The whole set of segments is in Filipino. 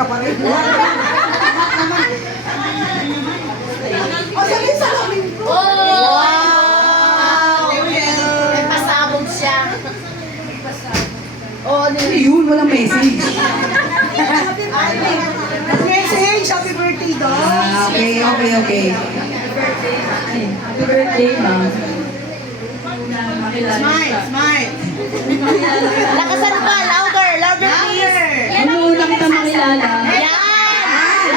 ka pa rin. O, sabi sa lamin ko. Wow! May pasabog siya. Oh, Yun, walang message. Message, happy birthday daw. Okay. Happy birthday, ma'am. Smile. lakasan pa, louder please. Ano una kita makilala? Yan!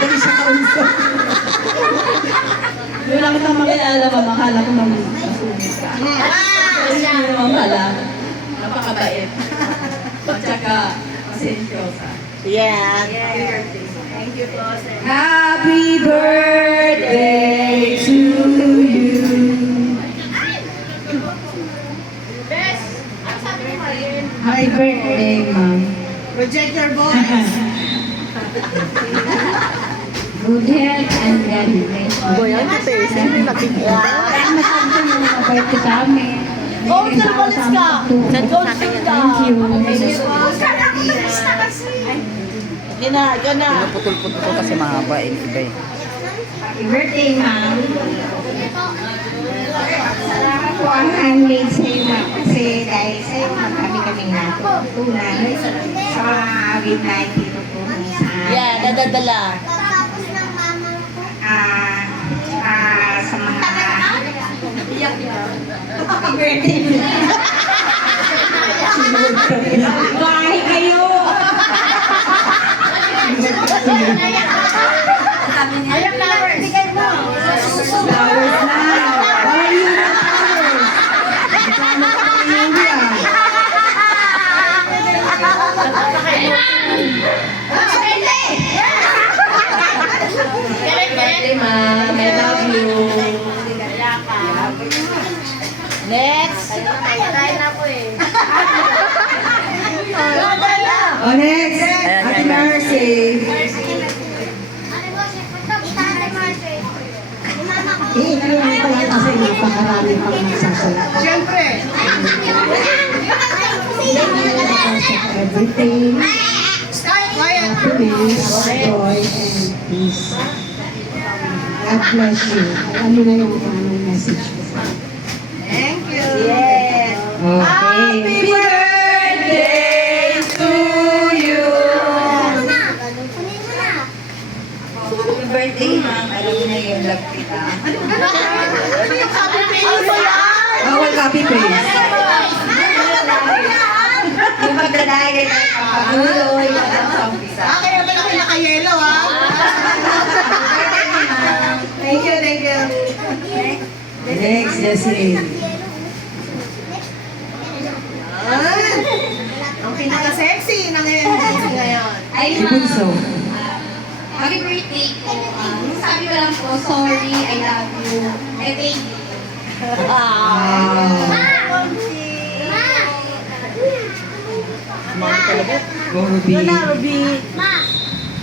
Dali siya kausap. Ano una kita makilala, ma'am. Akala ko masungit ka. Siya. Pero ma'am pala, napakabait. At saka, pasensyosa. Yeah. Happy birthday to you. Happy birthday, ma'am. Project your voice. Good health and very blessed. Boyan kita eh. Sino yung nakikita? Masabi mo na mabait ka sa amin. Oh, nagbalis ka. Nag-gold ka. Thank you. Ikaw na. Putol-putol ko kasi mahaba eh. Iba eh. Happy birthday, ma'am. Salamat po ang handmade sa iyo, ma'am. Kasi dahil sa iyo, kami natutunan sa mga awit na itutulong sa Yeah, dadadala. sa mga happy birthday. Bahay kayo! Ayun, flowers. Bigay mo. Flowers na. Wala yun na flowers. Kasama ka pa yung yan. Birthday, ma'am. I love you. Next. Kain ako eh. Oh, next. Ate Mercy. Kailangan pala kasi napakarami pang nagsasalat. Siyempre. Everything, Quiet. happiness, joy, and peace. God bless you. Alam mo na yung anong message ko. Thank you. Yes. Happy birthday to you. Happy birthday, ma'am. Alam mo na yung love kita. Ano yung sabi ng iyo mo yan? Bawal copy paste. Yung magdadagay na pagkakuloy, sa umpisa. Kaya pala kayo naka-yellow, ha? Thank you. Next, Jessie. Ang pinaka-sexy ng MC ngayon. Ay, Si Bunso. happy birthday po. Sabi ko lang po, sorry, I love you. I thank you. Go, Ruby. Ruby.